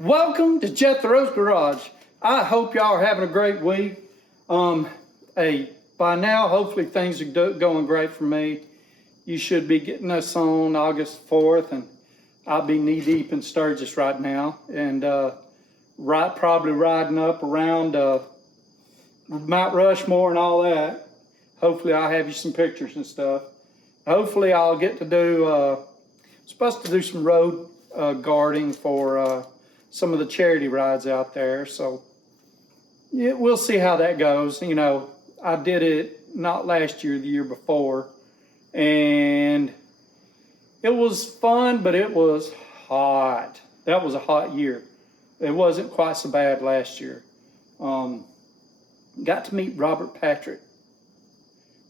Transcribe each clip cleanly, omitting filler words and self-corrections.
Welcome to Jethro's Garage. I hope y'all are having a great week. By now, hopefully things are going great for me. You should be getting us on August 4th, and I'll be knee deep in Sturgis right now, and probably riding up around Mount Rushmore and all that. Hopefully, I'll have you some pictures and stuff. Hopefully, I'll get to do. Supposed to do some road guarding for some of the charity rides out there. So yeah, we'll see how that goes. You know, I did it not last year, the year before, and it was fun, but it was hot. That was a hot year. It wasn't quite so bad last year. Got to meet Robert Patrick,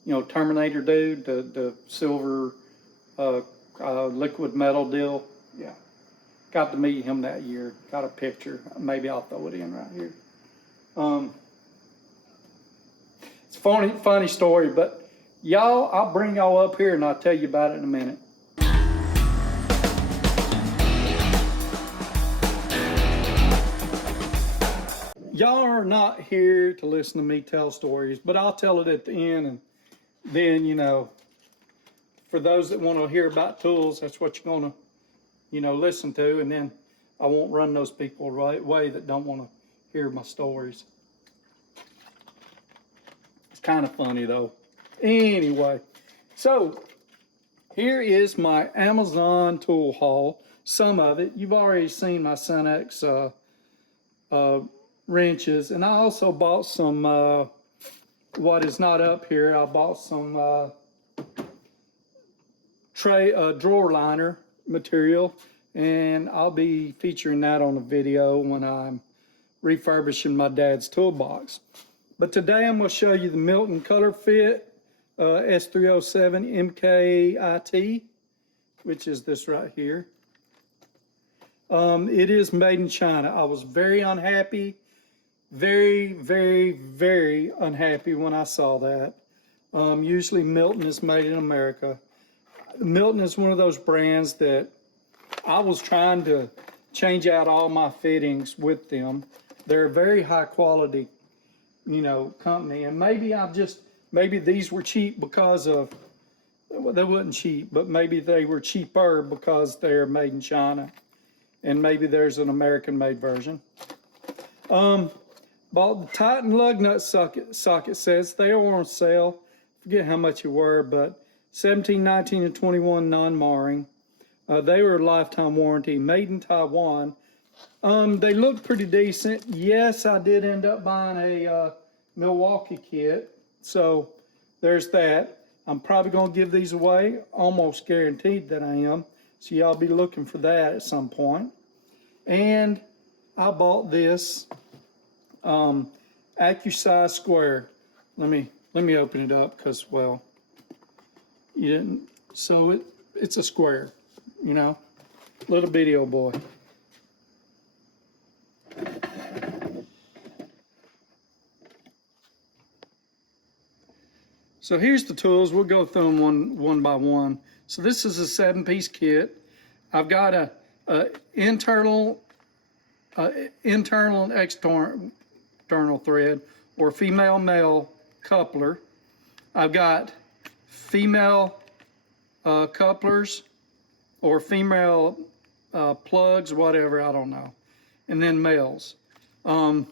you know, Terminator dude, the silver liquid metal deal. Yeah. Got to meet him that year. Got a picture. Maybe I'll throw it in right here. It's a funny story, but y'all, I'll bring y'all up here and I'll tell you about it in a minute. Y'all are not here to listen to me tell stories, but I'll tell it at the end, and then, you know, for those that want to hear about tools, that's what you're going to, you know, listen to, and then I won't run those people away that don't want to hear my stories. It's kind of funny though. Anyway, so here is my Amazon tool haul. Some of it you've already seen, my Cenex wrenches, and I also bought some what is not up here. I bought some drawer liner material, and I'll be featuring that on a video when I'm refurbishing my dad's toolbox. But today I'm going to show you the Milton Color Fit S307 MKIT, which is this right here. It is made in China. I was very unhappy, very unhappy when I saw that. Usually Milton is made in America. Milton is one of those brands that I was trying to change out all my fittings with them. They're a very high quality, you know, company. And maybe these were cheap because of, well, they weren't cheap, but maybe they were cheaper because they're made in China. And maybe there's an American made version. Bought the Titan lug nut socket sets. They are on sale. Forget how much they were, but 17, 19, and 21 non-marring. They were lifetime warranty, made in Taiwan. They look pretty decent. Yes, I did end up buying a Milwaukee kit, so there's that. I'm probably going to give these away, almost guaranteed that I am. So y'all be looking for that at some point. And I bought this AccuSize square. Let me open it up because, well, you didn't. So it's a square, you know, little bitty old boy. So here's the tools. We'll go through them one by one. So this is a 7-piece kit. I've got a internal and external thread, or female male coupler. I've got female couplers or female plugs, whatever, I don't know, and then males. I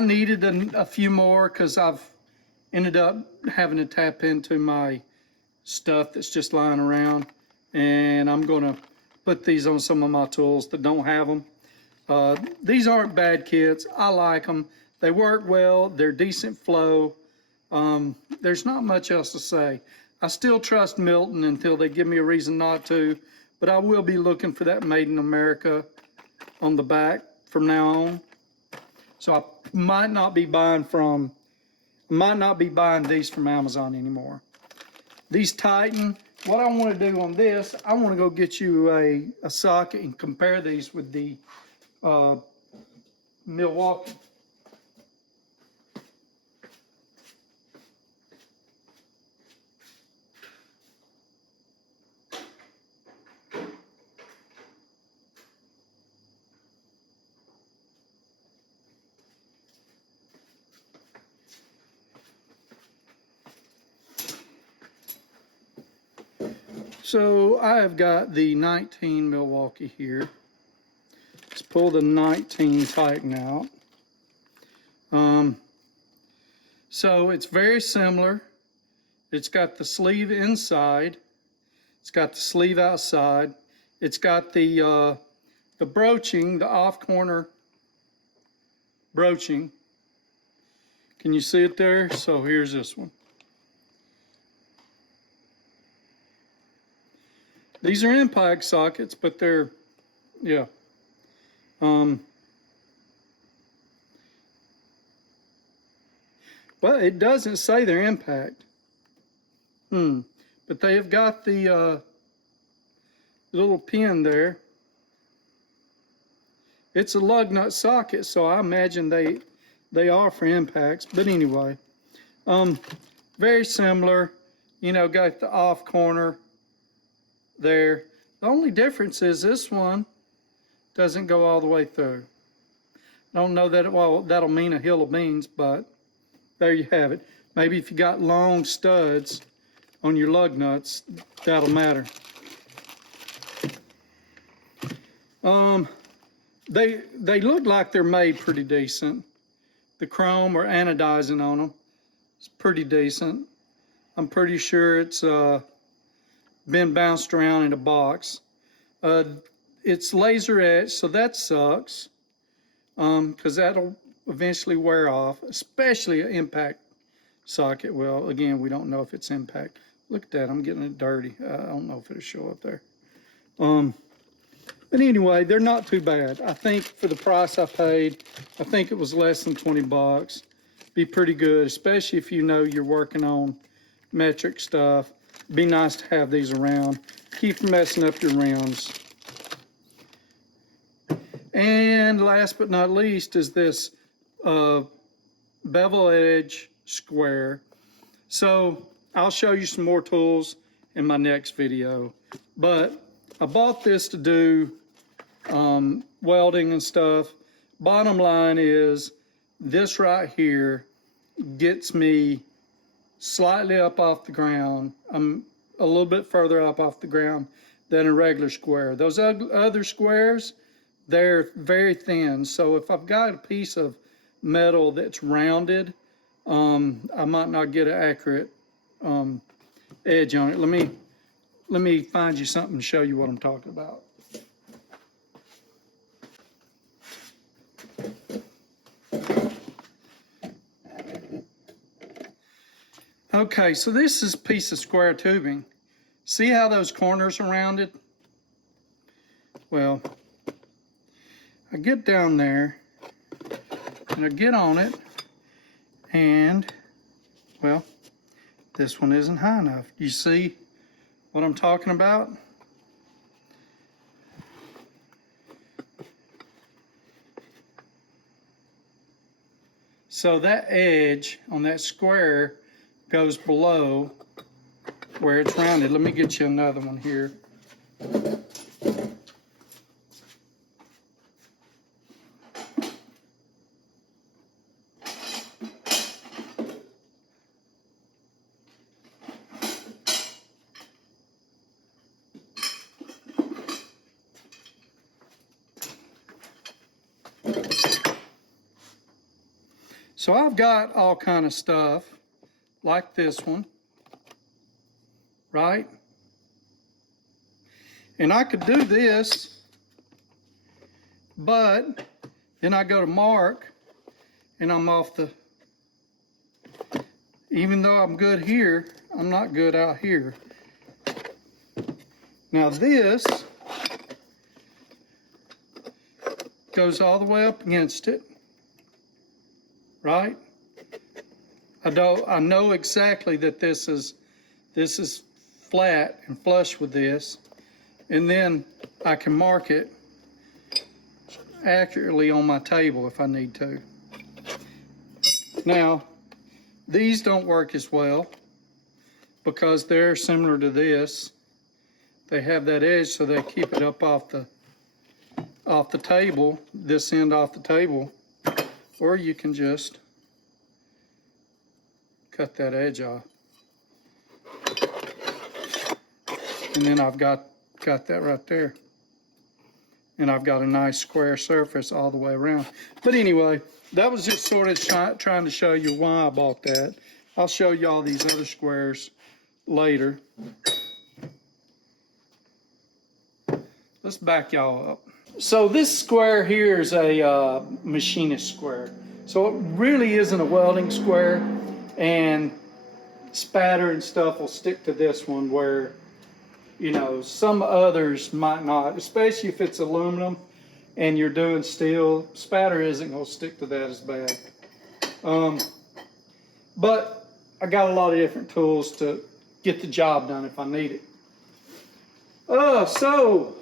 needed a few more because I've ended up having to tap into my stuff that's just lying around, and I'm gonna put these on some of my tools that don't have them. These aren't bad kits. I like them. They work well. They're decent flow. There's not much else to say. I still trust Milton until they give me a reason not to, but I will be looking for that Made in America on the back from now on. So I might not be buying these from Amazon anymore. These Titan, what I want to do on this, I want to go get you a socket and compare these with the Milwaukee. So I have got the 19 Milwaukee here. Let's pull the 19 Titan out. So it's very similar. It's got the sleeve inside. It's got the sleeve outside. It's got the broaching, the off corner broaching. Can you see it there? So here's this one. These are impact sockets, but they're, yeah. Well, it doesn't say they're impact. But they have got the little pin there. It's a lug nut socket, so I imagine they are for impacts. But anyway, very similar. You know, got the off corner there. The only difference is this one doesn't go all the way through. I don't know that that'll mean a hill of beans, but there you have it. Maybe if you got long studs on your lug nuts, that'll matter. They look like they're made pretty decent. The chrome or anodizing on them is pretty decent. I'm pretty sure it's been bounced around in a box. It's laser etched, so that sucks, because that'll eventually wear off, especially an impact socket. Well, again, we don't know if it's impact. Look at that, I'm getting it dirty. I don't know if it'll show up there. But anyway, they're not too bad. I think for the price I paid, I think it was less than 20 bucks. Be pretty good, especially if you know you're working on metric stuff. Be nice to have these around. Keep from messing up your rims. And last but not least is this bevel edge square. So I'll show you some more tools in my next video. But I bought this to do welding and stuff. Bottom line is this right here gets me slightly up off the ground. I'm a little bit further up off the ground than a regular square. Those other squares, they're very thin. So if I've got a piece of metal that's rounded, I might not get an accurate edge on it. Let me find you something to show you what I'm talking about. Okay, so this is a piece of square tubing. See how those corners are rounded? Well, I get down there and I get on it, and well, this one isn't high enough. You see what I'm talking about? So that edge on that square goes below where it's rounded. Let me get you another one here. So I've got all kind of stuff like this one, right? And I could do this, but then I go to mark and I'm off the, even though I'm good here, I'm not good out here. Now this goes all the way up against it, right? I know exactly that this is flat and flush with this, and then I can mark it accurately on my table if I need to. Now, these don't work as well because they're similar to this. They have that edge so they keep it up off the table, this end off the table, or you can just cut that edge off. And then I've got that right there. And I've got a nice square surface all the way around. But anyway, that was just sort of trying to show you why I bought that. I'll show you all these other squares later. Let's back y'all up. So this square here is a machinist square. So it really isn't a welding square, and spatter and stuff will stick to this one where, you know, some others might not, especially if it's aluminum and you're doing steel. Spatter isn't going to stick to that as bad. But I got a lot of different tools to get the job done if I need it. So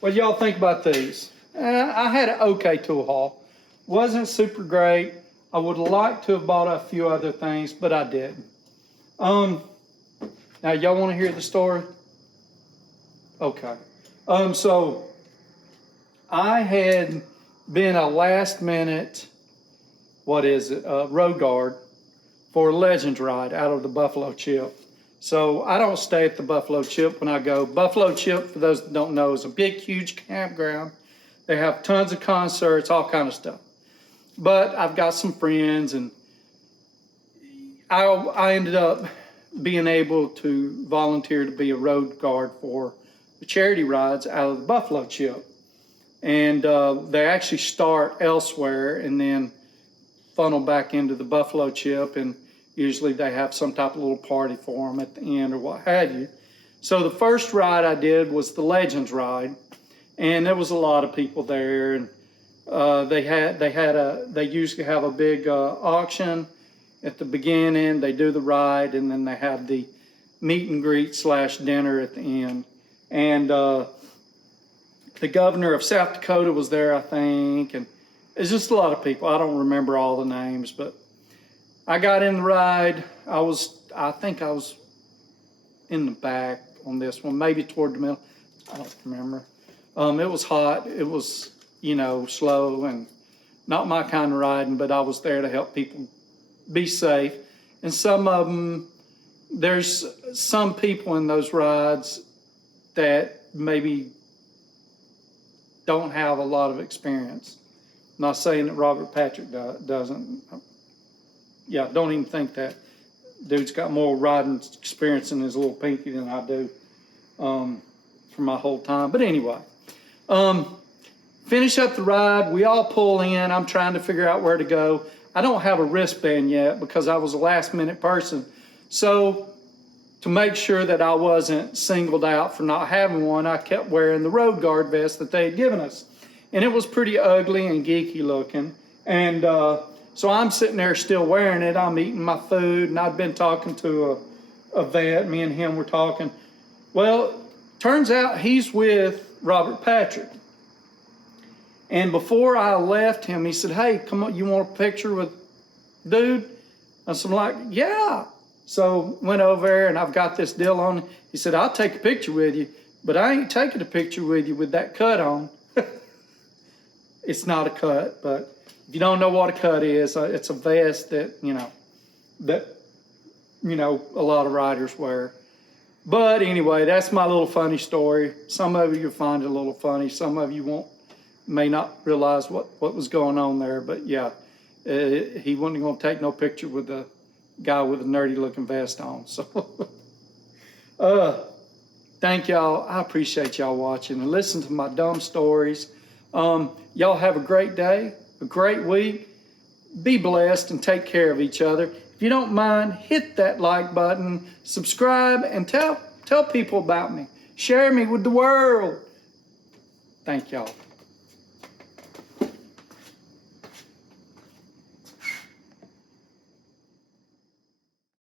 what do y'all think about these? I had an okay tool haul. Wasn't super great. I would have liked to have bought a few other things, but I didn't. Now y'all want to hear the story? Okay. So I had been a last minute, road guard for a Legends ride out of the Buffalo Chip. So I don't stay at the Buffalo Chip when I go. Buffalo Chip, for those that don't know, is a big, huge campground. They have tons of concerts, all kind of stuff. But I've got some friends, and I ended up being able to volunteer to be a road guard for the charity rides out of the Buffalo Chip. And they actually start elsewhere and then funnel back into the Buffalo Chip, and usually they have some type of little party for them at the end or what have you. So the first ride I did was the Legends ride, and there was a lot of people there, and they usually have a big auction at the beginning. They do the ride, and then they have the meet and greet / dinner at the end. And the governor of South Dakota was there, I think, and it's just a lot of people. I don't remember all the names, but I got in the ride. I think I was in the back on this one, maybe toward the middle. I don't remember. It was hot. It was, slow and not my kind of riding, but I was there to help people be safe. And some of them, there's some people in those rides that maybe don't have a lot of experience. I'm not saying that Robert Patrick doesn't. Yeah, don't even think that. Dude's got more riding experience in his little pinky than I do for my whole time. But anyway, finish up the ride. We all pull in. I'm trying to figure out where to go. I don't have a wristband yet because I was a last minute person. So to make sure that I wasn't singled out for not having one, I kept wearing the road guard vest that they had given us. And it was pretty ugly and geeky looking. And so I'm sitting there still wearing it. I'm eating my food, and I'd been talking to a vet. Me and him were talking. Well, turns out he's with Robert Patrick. And before I left him, he said, "Hey, come on, you want a picture with dude?" I said, like, "Yeah." So went over there, and I've got this deal on. He said, "I'll take a picture with you, but I ain't taking a picture with you with that cut on." It's not a cut, but if you don't know what a cut is, it's a vest that, a lot of riders wear. But anyway, that's my little funny story. Some of you find it a little funny. Some of you may not realize what was going on there. But yeah, he wasn't going to take no picture with the guy with a nerdy looking vest on. So thank y'all. I appreciate y'all watching and listen to my dumb stories. Y'all have a great day, a great week. Be blessed and take care of each other. If you don't mind, hit that like button, subscribe, and tell people about me. Share me with the world. Thank y'all.